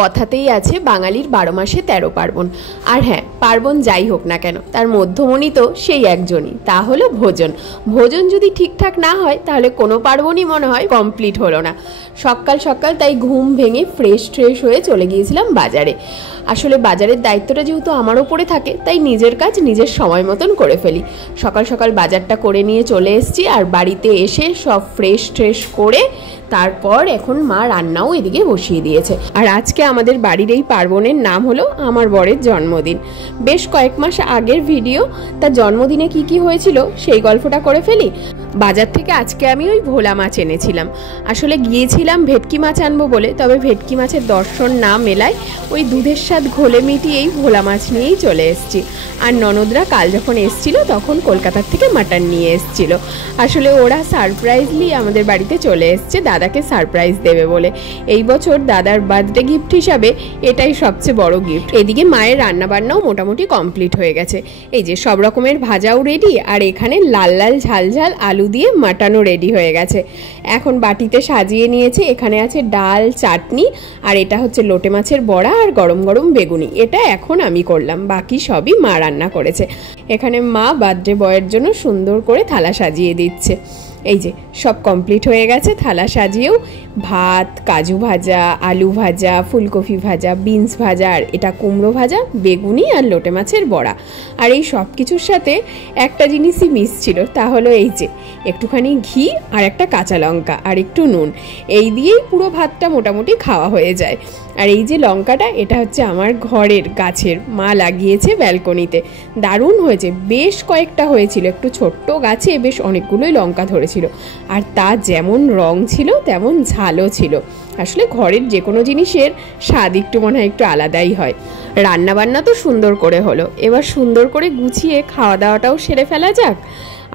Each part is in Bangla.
কথাতেই আছে বাঙালির 12 মাসে 13 পার্বণ। আর হ্যাঁ, পার্বণ যাই হোক না কেন তার মধ্যমণি তো সেই একজনই, তা হলো ভোজন। ভোজন যদি ঠিকঠাক না হয় তাহলে কোনো পার্বণই মনে হয় কমপ্লিট হলো না। সকাল সকাল তাই ঘুম ভেঙে ফ্রেশ হয়ে চলে গিয়েছিলাম বাজারে। আসলে বাজারের দায়িত্বটা যেহেতু আমার ওপরে থাকে তাই নিজের কাজ নিজের সময় মতন করে ফেলি। সকাল সকাল বাজারটা করে নিয়ে চলে এসেছি, আর বাড়িতে এসে সব ফ্রেশ করে তারপর এখন মা রান্নাও এদিকে বসিয়ে দিয়েছে। আর আজকে আমাদের বাড়ির এই পার্বণের নাম হলো আমার বরের জন্মদিন। বেশ কয়েক মাস আগের ভিডিও, তার জন্মদিনে কি হয়েছিল সেই গল্পটা করে ফেলি। বাজার থেকে আজকে আমি ওই ভোলা মাছ এনেছিলাম। আসলে গিয়েছিলাম ভেটকি মাছ আনবো বলে, তবে ভেটকি মাছের দর্শন না মেলায় ওই দুধের স্বাদ ঘোলে মিটিয়েই ভোলা মাছ নিয়েই চলে এসেছি। আর ননদরা কাল যখন এসছিল তখন কলকাতার থেকে মাটন নিয়ে এসছিল। আসলে ওরা সারপ্রাইজলি আমাদের বাড়িতে চলে এসছে দাদাকে সারপ্রাইজ দেবে বলে। এই বছর দাদার বার্থডে গিফট হিসাবে এটাই সবচেয়ে বড় গিফট। এদিকে মায়ের রান্নাবান্নাও মোটামুটি কমপ্লিট হয়ে গেছে। এই যে সব রকমের ভাজাও রেডি, আর এখানে লাল লাল ঝাল ঝাল আলু দিয়ে মাটনও রেডি হয়ে গেছে। এখন বাটিতে সাজিয়ে নিয়েছে। এখানে আছে ডাল, চাটনি, আর এটা হচ্ছে লোটে মাছের বড়া আর গরম গরম বেগুনি। এটা এখন আমি করলাম, বাকি সবই মা রান্না করেছে। এখানে মা বার্থডে বয়ের জন্য সুন্দর করে থালা সাজিয়ে দিচ্ছে। এই যে সব কমপ্লিট হয়ে গেছে। থালা সাজিয়েও ভাত, কাজু ভাজা, আলু ভাজা, ফুলকপি ভাজা, বিনস ভাজা, আর এটা কুমড়ো ভাজা, বেগুনি আর লোটে মাছের বড়া। আর এই সব কিছুর সাথে একটা জিনিসই মিস ছিল, তা হলো এই যে একটুখানি ঘি আর একটা কাঁচা লঙ্কা আর একটু নুন। এই দিয়েই পুরো ভাতটা মোটামুটি খাওয়া হয়ে যায়। আর এই যে লঙ্কাটা, এটা হচ্ছে আমার ঘরের গাছের, মা লাগিয়েছে ব্যালকনিতে। দারুণ হয়েছে, বেশ কয়েকটা হয়েছিল। একটু ছোট্ট গাছে বেশ অনেকগুলোই লঙ্কা ধরেছিল, আর তা যেমন রং ছিল তেমন ঝালও ছিল। আসলে ঘরের যে কোনো জিনিসের স্বাদ একটু মনে হয় একটু আলাদাই হয়। রান্নাবান্না তো সুন্দর করে হলো, এবার সুন্দর করে গুছিয়ে খাওয়া দাওয়াটাও সেরে ফেলা যাক।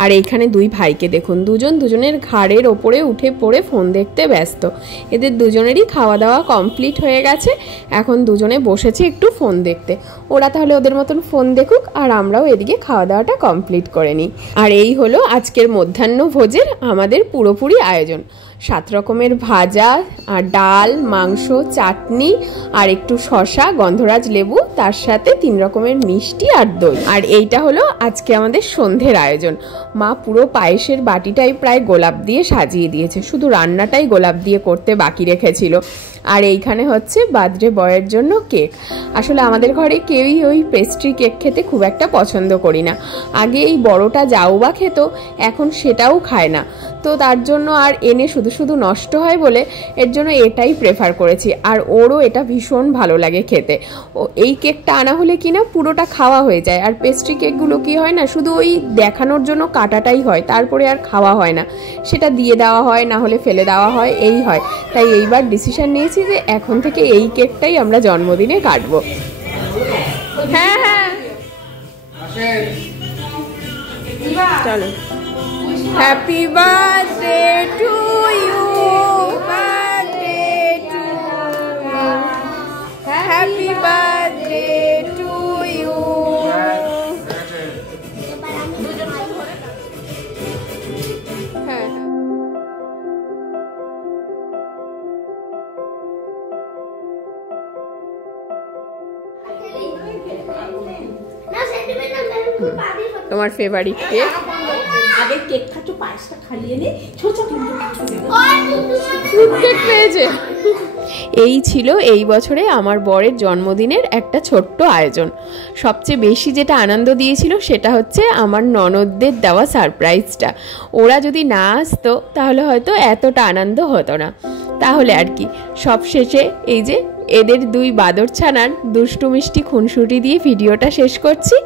আর এইখানে দুই ভাইকে দেখুন, দুজনের ঘাড়ের ওপরে উঠে পড়ে ফোন দেখতে ব্যস্ত। এদের দুজনেরই খাওয়া দাওয়া কমপ্লিট হয়ে গেছে, এখন দুজনে বসেছে একটু ফোন দেখতে। ওরা তাহলে ওদের মতন ফোন দেখুক, আর আমরাও এদিকে খাওয়া দাওয়াটা কমপ্লিট করে নিই। আর এই হলো আজকের মধ্যাহ্ন ভোজের আমাদের পুরোপুরি আয়োজন। 7 রকমের ভাজা, আর ডাল, মাংস, চাটনি, আর একটু শসা, গন্ধরাজ লেবু, তার সাথে 3 রকমের মিষ্টি আর দই। আর এইটা হলো আজকে আমাদের সন্ধ্যের আয়োজন। মা পুরো পায়েসের বাটিটাই প্রায় গোলাপ দিয়ে সাজিয়ে দিয়েছে, শুধু রান্নাটাই গোলাপ দিয়ে করতে বাকি রেখেছিল। আর এইখানে হচ্ছে বার্থডে বয়ের জন্য কেক। আসলে আমাদের ঘরে কেউই ওই পেস্ট্রি কেক খেতে খুব একটা পছন্দ করি না। আগে এই বড়টা যাও বা খেত, এখন সেটাও খায় না। তো তার জন্য আর এনে শুধু নষ্ট হয় বলে এর জন্য এটাই প্রেফার করেছি। আর ওরও এটা ভীষণ ভালো লাগে খেতে। ও এই কেকটা আনা হলে কিনা পুরোটা খাওয়া হয়ে যায়। আর পেস্ট্রি কেকগুলো কি হয় না, শুধু ওই দেখানোর জন্য কাটাটাই হয়, তারপরে আর খাওয়া হয় না। সেটা দিয়ে দেওয়া হয়, না হলে ফেলে দেওয়া হয়, এই হয়। তাই এইবার ডিসিশন নিয়েছি যে এখন থেকে এই কেকটাই আমরা জন্মদিনে কাটবো। হ্যাঁ হ্যাঁ চলো। Happy birthday to you, birthday to you, happy birthday to you. হ্যাঁ তোমার ফেভারিট কেক। আগে কেক খাচ্ছ, পায়েসটা খাইয়ে নে, ছোট কেক পেয়েছে। এই ছিল এই বছরে আমার বরের জন্মদিনের একটা ছোট্ট আয়োজন। সবচেয়ে বেশি যেটা আনন্দ দিয়েছিল সেটা হচ্ছে আমার ননদদের দেওয়া সারপ্রাইজটা। ওরা যদি না আসতো তাহলে হয়তো এতটা আনন্দ হতো না। তাহলে আর কি, সব শেষে এই যে এদের 2 বাদর ছানার দুষ্টু মিষ্টি খুনসুটি দিয়ে ভিডিওটা শেষ করছি।